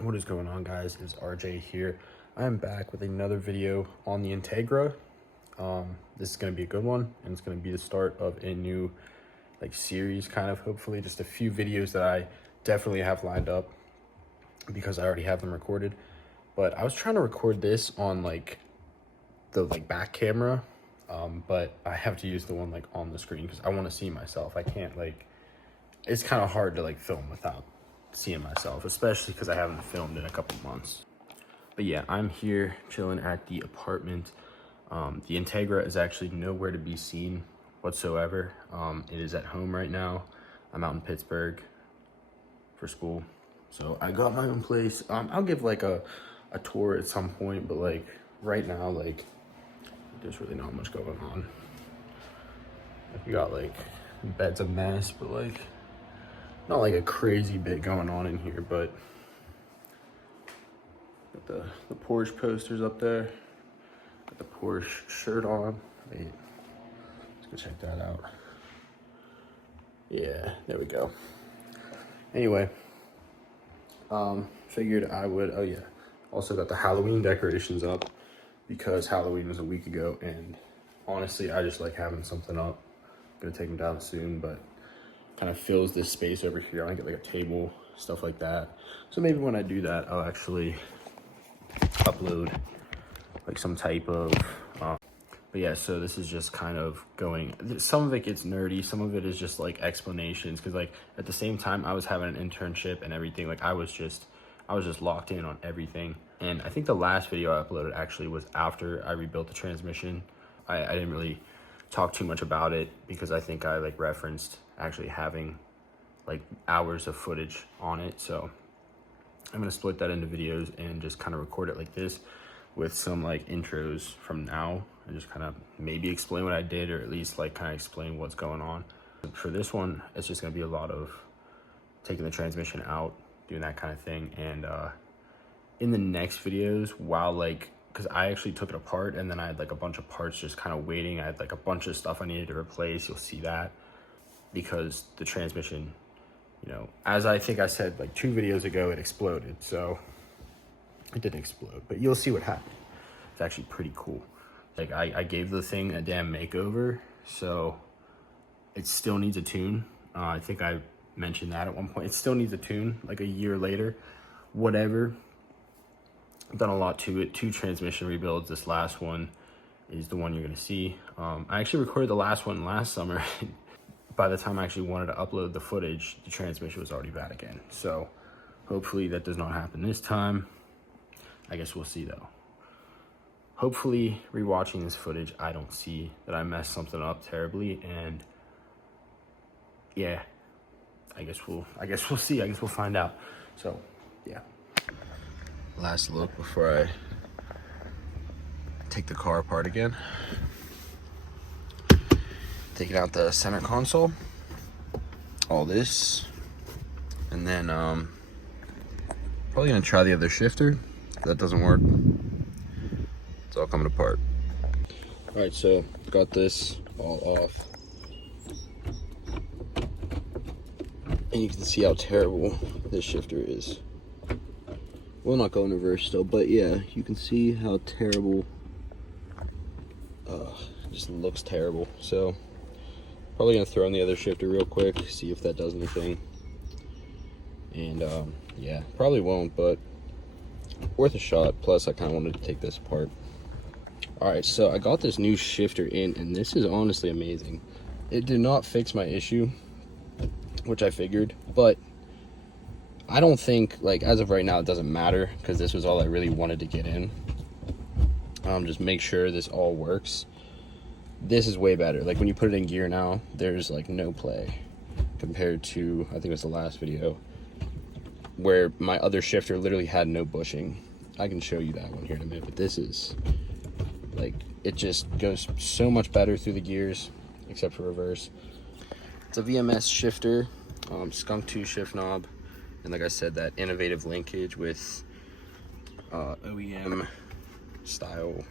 What is going on, guys? It's RJ here. I am back with another video on the Integra. This is going to be a good one, and it's going to be the start of a new series, kind of, hopefully just a few videos that I definitely have lined up because I already have them recorded. But I was trying to record this on the back camera, but I have to use the one on the screen because I want to see myself. I can't it's kind of hard to film without seeing myself, especially because I haven't filmed in a couple months. But yeah, I'm here chilling at the apartment. The Integra is actually nowhere to be seen whatsoever. It is at home right now. I'm out in Pittsburgh for school, so I got my own place. I'll give a tour at some point, but right now, there's really not much going on. We got bed's a mess, but not a crazy bit going on in here. But got the Porsche posters up there. Got the Porsche shirt on. Wait, let's go check that out. Yeah, there we go. Anyway, figured I would, oh yeah, also got the Halloween decorations up because Halloween was a week ago, and honestly, I just like having something up. I'm gonna take them down soon, but kind of fills this space over here. I get a table, stuff like that. So maybe when I do that, I'll actually upload some type of, but yeah, so this is just kind of going, some of it gets nerdy, some of it is just explanations, because at the same time I was having an internship and everything, I was just locked in on everything. And I think the last video I uploaded actually was after I rebuilt the transmission. I didn't really talk too much about it because I think I referenced actually having hours of footage on it. So I'm gonna split that into videos and just kind of record it like this with some intros from now, and just kind of maybe explain what I did, or at least kind of explain what's going on. For this one, it's just gonna be a lot of taking the transmission out, doing that kind of thing. And in the next videos, while because I actually took it apart and then I had a bunch of parts just kind of waiting. I had a bunch of stuff I needed to replace. You'll see that because the transmission, as I think I said 2 videos ago, it exploded. So it didn't explode, but you'll see what happened. It's actually pretty cool. I gave the thing a damn makeover, so it still needs a tune. I think I mentioned that at one point. It still needs a tune, a year later, whatever. I've done a lot to it. 2 transmission rebuilds. This last one is the one you're gonna see. I actually recorded the last one last summer. By the time I actually wanted to upload the footage, the transmission was already bad again. So hopefully that does not happen this time. I guess we'll see though. Hopefully, rewatching this footage, I don't see that I messed something up terribly, and yeah, I guess we'll see. I guess we'll find out. So, yeah. Last look before I take the car apart again. Taking out the center console, all this, and then probably gonna try the other shifter. If that doesn't work, it's all coming apart. All right, so got this all off, and you can see how terrible this shifter is. Will not go in reverse still, but yeah, you can see how terrible. It just looks terrible. So probably gonna throw in the other shifter real quick, see if that does anything. And yeah, probably won't, but worth a shot. Plus, I kind of wanted to take this apart. All right, so I got this new shifter in, and this is honestly amazing. It did not fix my issue, which I figured, but I don't think, as of right now, it doesn't matter, because this was all I really wanted to get in. Just make sure this all works. This is way better. When you put it in gear now, there's no play compared to, I think it was the last video, where my other shifter literally had no bushing. I can show you that one here in a minute, but this is it just goes so much better through the gears, except for reverse. It's a VMS shifter, skunk 2 shift knob, and like I said, that innovative linkage with OEM style,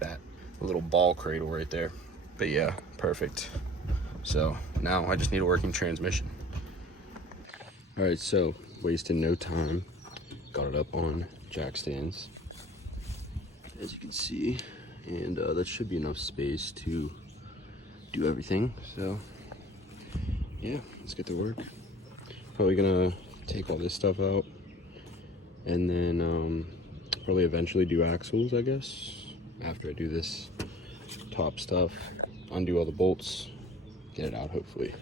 that, a little ball cradle right there. But yeah, perfect. So now I just need a working transmission. All right, so wasting no time, got it up on jack stands, as you can see, and that should be enough space to do everything. So yeah, let's get to work. Probably gonna take all this stuff out, and then probably eventually do axles, I guess, after I do this top stuff, undo all the bolts, get it out hopefully.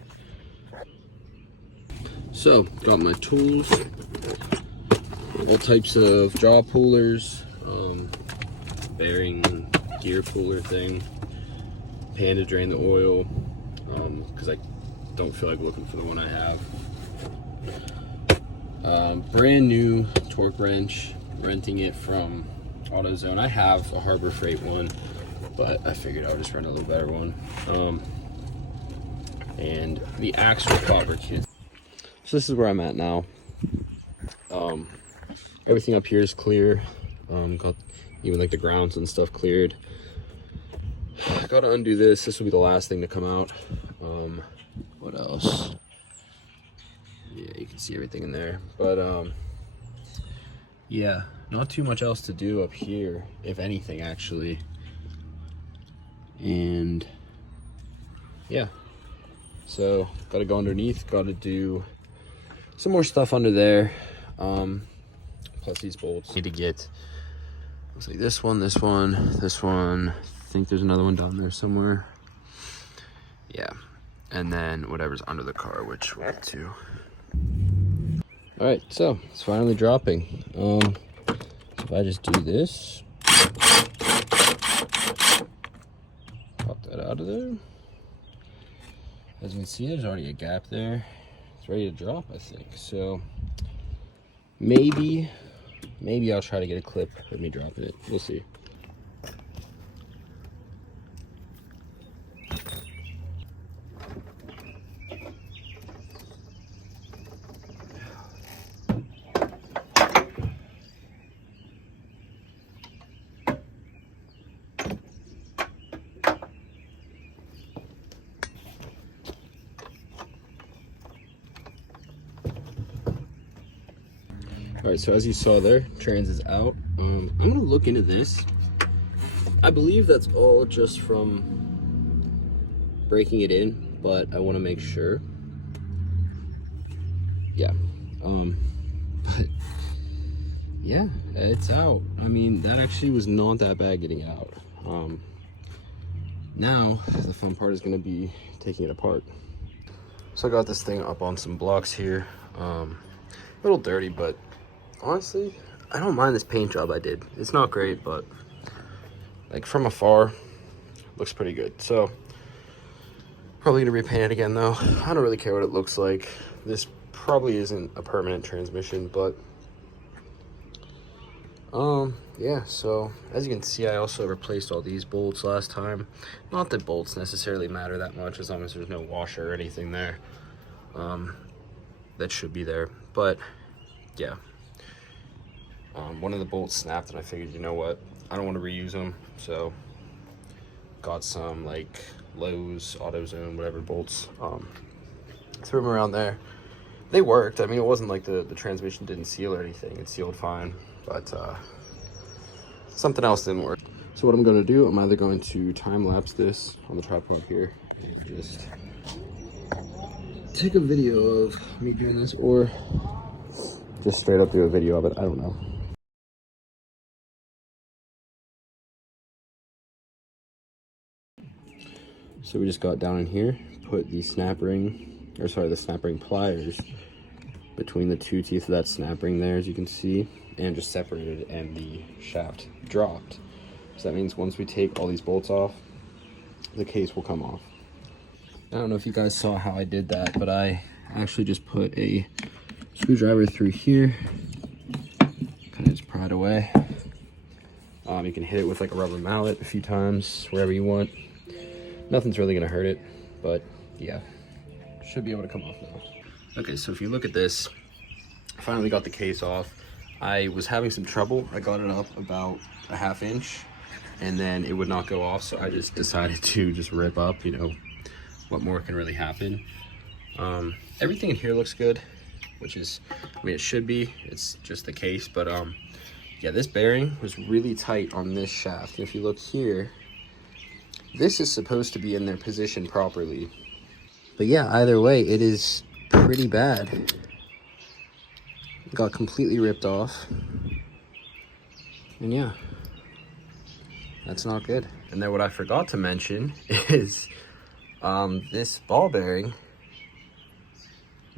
So got my tools, all types of jaw pullers, bearing gear puller thing, pan to drain the oil, because I don't feel like looking for the one I have. Brand new torque wrench, renting it from AutoZone. I have a Harbor Freight one, but I figured I would just rent a little better one. And the axle bobber kit. So this is where I'm at now. Everything up here is clear. Got even like the grounds and stuff cleared. Got to undo this. This will be the last thing to come out. What else? Yeah, you can see everything in there. But yeah, not too much else to do up here, if anything, actually. And yeah, so got to go underneath. Got to do some more stuff under there. Plus these bolts. Need to get, looks like this one, this one, this one. I think there's another one down there somewhere. Yeah, and then whatever's under the car, which we'll get to. All right, so it's finally dropping. So if I just do this, pop that out of there. As you can see, there's already a gap there. It's ready to drop, I think. So maybe I'll try to get a clip of me dropping it. We'll see. All right, so as you saw there, trans is out. I'm gonna look into this. I believe that's all just from breaking it in, but I wanna make sure. Yeah, but yeah, it's out. I mean, that actually was not that bad getting out. Now, the fun part is gonna be taking it apart. So I got this thing up on some blocks here. A little dirty, but honestly, I don't mind this paint job I did. It's not great, but like from afar, looks pretty good. So probably gonna repaint it again though. I don't really care what it looks like. This probably isn't a permanent transmission, but yeah, so as you can see, I also replaced all these bolts last time. Not that bolts necessarily matter that much as long as there's no washer or anything there. That should be there, but yeah. One of the bolts snapped and I figured, you know what, I don't want to reuse them, so got some like Lowe's, AutoZone, whatever bolts, threw them around there. They worked. I mean, it wasn't like the transmission didn't seal or anything. It sealed fine, but something else didn't work. So what I'm going to do, I'm either going to time lapse this on the tripod here and just take a video of me doing this, or just straight up do a video of it. I don't know. So we just got down in here, put the snap ring, or sorry, the snap ring pliers between the two teeth of that snap ring there, as you can see, and just separated, and the shaft dropped. So that means once we take all these bolts off, the case will come off. I don't know if you guys saw how I did that, but I actually just put a screwdriver through here, kind of just pry it away. You can hit it with like a rubber mallet a few times, wherever you want. Nothing's really gonna hurt it, but yeah, should be able to come off now. Okay, so if you look at this, I finally got the case off. I was having some trouble. I got it up about a ½ inch, and then it would not go off, so I just decided to just rip up, you know, what more can really happen. Everything in here looks good. which is, I mean, it should be, it's just the case, but yeah, this bearing was really tight on this shaft. If you look here, this is supposed to be in their position properly. But yeah, either way, it is pretty bad. It got completely ripped off. And yeah, that's not good. And then what I forgot to mention is this ball bearing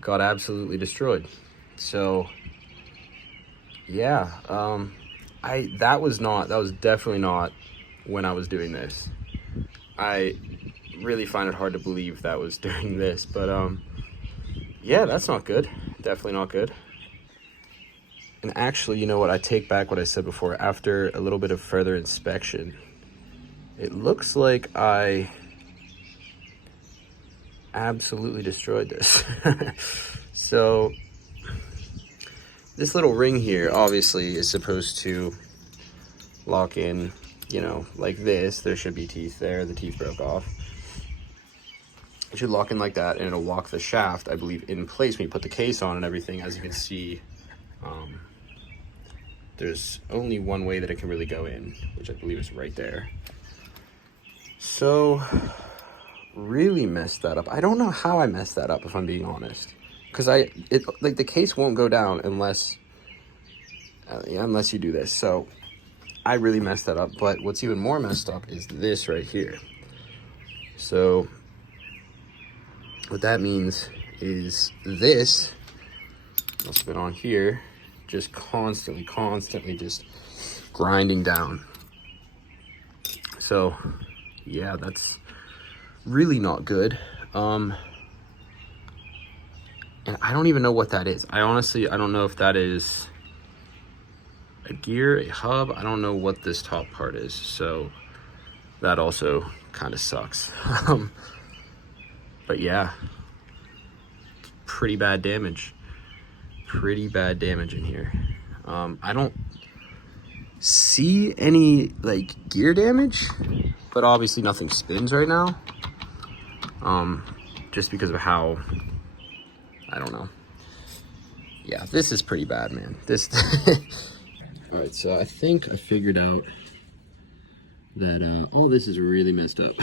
got absolutely destroyed. So yeah, that was definitely not when I was doing this. I really find it hard to believe that was during this, but yeah, that's not good. Definitely not good. And actually, you know what? I take back what I said before. After a little bit of further inspection, it looks like I absolutely destroyed this. So this little ring here obviously is supposed to lock in, you know, like this. There should be teeth there. The teeth broke off. It should lock in like that, and it'll lock the shaft, I believe, in place when you put the case on and everything. As you can see, there's only one way that it can really go in, which I believe is right there. So really messed that up. I don't know how I messed that up, if I'm being honest, because like the case won't go down unless you do this. So I really messed that up. But what's even more messed up is this right here. So what that means is this must have been on here, just constantly just grinding down. So yeah, that's really not good. And I don't even know what that is. I don't know if that is a gear, a hub. I don't know what this top part is. So that also kind of sucks. But yeah, pretty bad damage. Pretty bad damage in here. I don't see any like gear damage, but obviously nothing spins right now. Just because of how, I don't know. Yeah, this is pretty bad, man. This. All right, so I think I figured out that all this is really messed up.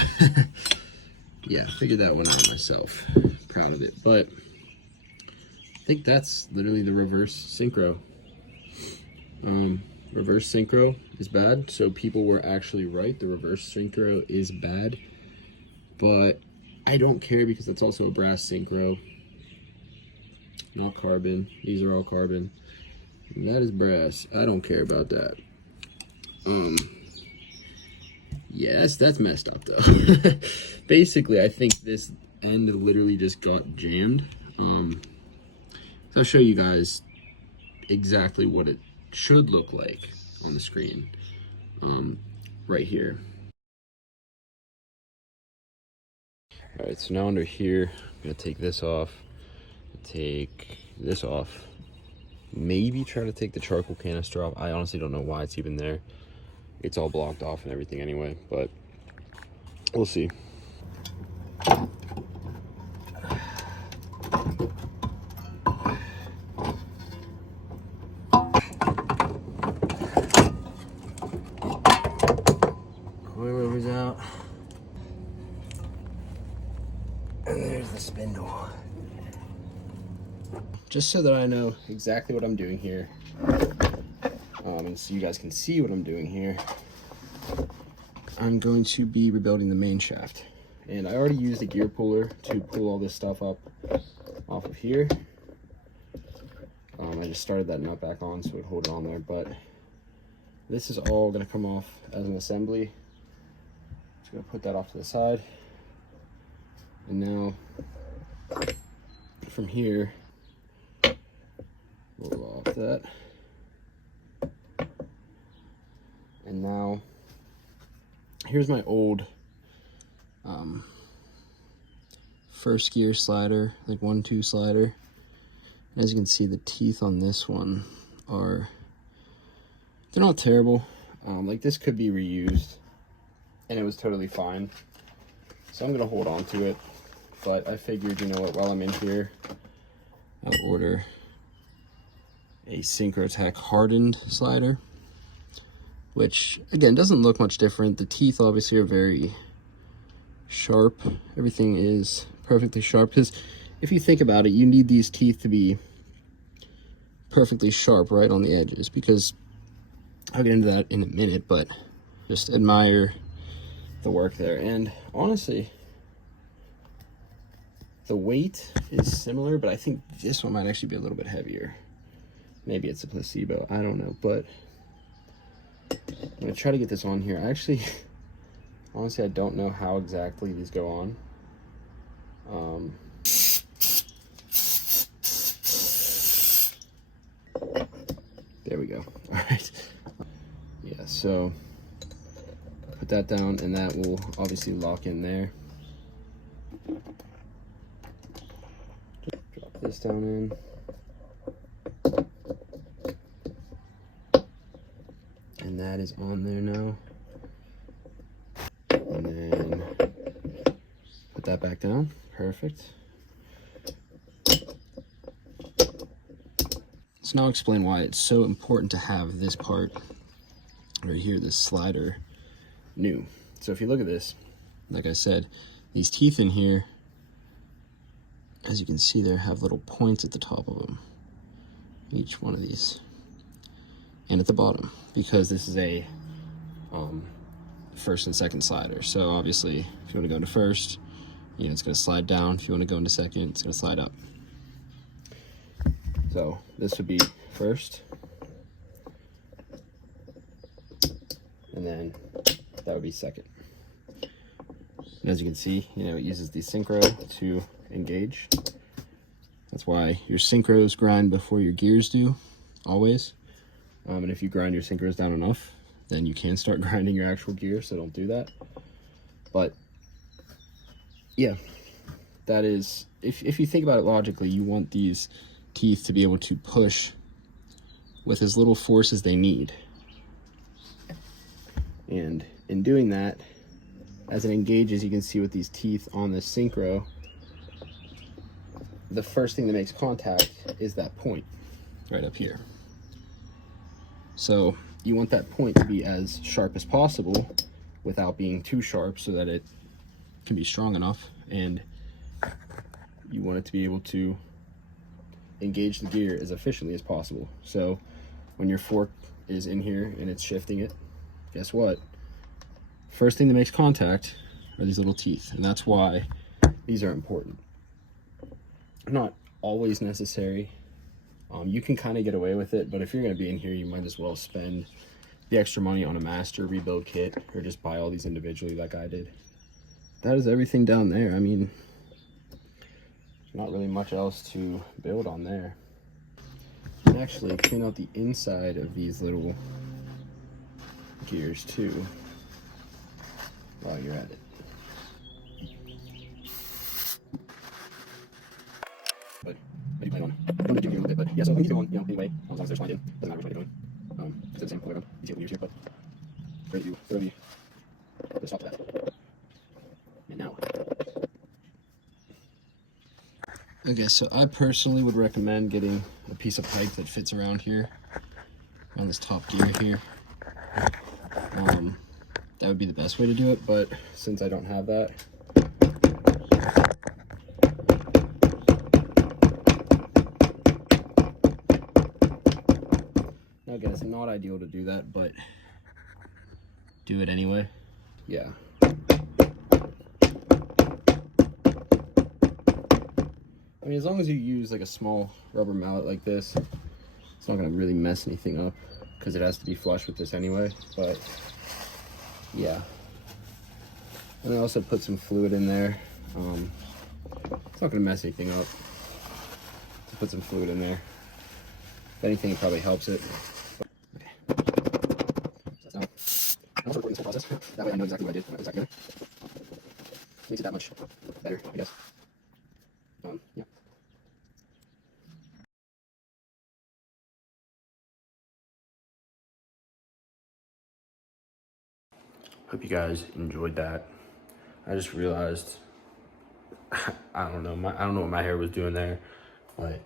Yeah, I figured that one out myself. Proud of it, but I think that's literally the reverse synchro. Reverse synchro is bad, so people were actually right. The reverse synchro is bad, but I don't care because that's also a brass synchro, not carbon. These are all carbon. And that is brass. I don't care about that. Yeah, that's messed up though. Basically, I think this end literally just got jammed. So I'll show you guys exactly what it should look like on the screen. Right here. All right, so now under here, I'm gonna take this off, take this off, maybe try to take the charcoal canister off. I honestly don't know why it's even there. It's all blocked off and everything anyway, but we'll see. Coilover's out. And there's the spindle. Just so that I know exactly what I'm doing here, and so you guys can see what I'm doing here, I'm going to be rebuilding the main shaft. And I already used a gear puller to pull all this stuff up off of here. I just started that nut back on so it would hold it on there, but this is all going to come off as an assembly. Just going to put that off to the side. And now from here, roll off that. And now here's my old first gear slider, like 1-2 slider. As you can see, the teeth on this one they're not terrible. Like this could be reused and it was totally fine. So I'm gonna hold on to it, but I figured, you know what, while I'm in here, I'll order a Synchro hardened slider, which again doesn't look much different. The teeth obviously are very sharp. Everything is perfectly sharp, because if you think about it, you need these teeth to be perfectly sharp right on the edges, because I'll get into that in a minute, but just admire the work there. And honestly, the weight is similar, but I think this one might actually be a little bit heavier. Maybe it's a placebo, I don't know, but I'm gonna try to get this on here. Actually, honestly, I don't know how exactly these go on. There we go. All right. Yeah, so put that down, and that will obviously lock in there. Drop this down in. And that is on there now. And then put that back down. Perfect. Let's now explain why it's so important to have this part right here, this slider, new. So if you look at this, like I said, these teeth in here, as you can see there, have little points at the top of them, each one of these, and at the bottom, because this is a first and second slider. So obviously, if you want to go into first, you know, it's going to slide down. If you want to go into second, it's going to slide up. So this would be first, and then that would be second. And as you can see, you know, it uses the synchro to engage. That's why your synchros grind before your gears do, always. And if you grind your synchros down enough, then you can start grinding your actual gear, so don't do that. But yeah, that is, if you think about it logically, you want these teeth to be able to push with as little force as they need. And in doing that, as it engages, you can see with these teeth on the synchro, the first thing that makes contact is that point right up here. So you want that point to be as sharp as possible without being too sharp, so that it can be strong enough, and you want it to be able to engage the gear as efficiently as possible. So when your fork is in here and it's shifting it, guess what? First thing that makes contact are these little teeth, and that's why these are important. Not always necessary. You can kind of get away with it, but if you're going to be in here, you might as well spend the extra money on a master rebuild kit, or just buy all these individually like I did. That is everything down there. I mean, not really much else to build on there. And actually clean out the inside of these little gears too while you're at it. But what do you plan on? I'm going to do here a little bit, but yeah, so I can keep it on, you know, anyway, as long as they're sliding in. Doesn't matter which way they're going. It's the same way around. You see the gears here, but ready to throw the stop to that. And now. Okay, so I personally would recommend getting a piece of pipe that fits around here, on this top gear here. That would be the best way to do it, but since I don't have that, now again, it's not ideal to do that, but do it anyway. Yeah. I mean, as long as you use like a small rubber mallet like this, it's not gonna really mess anything up, because it has to be flush with this anyway. But yeah, and I also put some fluid in there. It's not gonna mess anything up to put some fluid in there. If anything, it probably helps it. Okay. So that's now, I'm also recording this whole process. That way I know exactly what I did when I put that together. Makes it that much better, I guess. Yeah. Hope you guys enjoyed that. I just realized, I don't know what my hair was doing there, but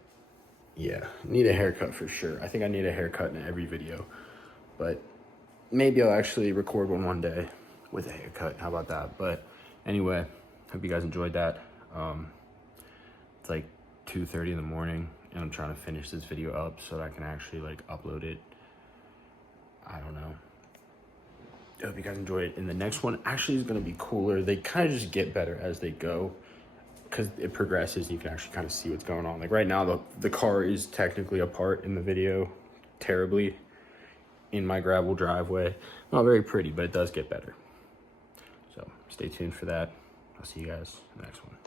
yeah, need a haircut for sure. I think I need a haircut in every video, but maybe I'll actually record one day with a haircut. How about that? But anyway, hope you guys enjoyed that. It's like 2:30 in the morning, and I'm trying to finish this video up so that I can actually like upload it. I don't know. I hope you guys enjoy it. And the next one actually is going to be cooler. They kind of just get better as they go, because it progresses and you can actually kind of see what's going on. Like right now, the car is technically apart in the video terribly in my gravel driveway. Not very pretty, but it does get better. So stay tuned for that. I'll see you guys in the next one.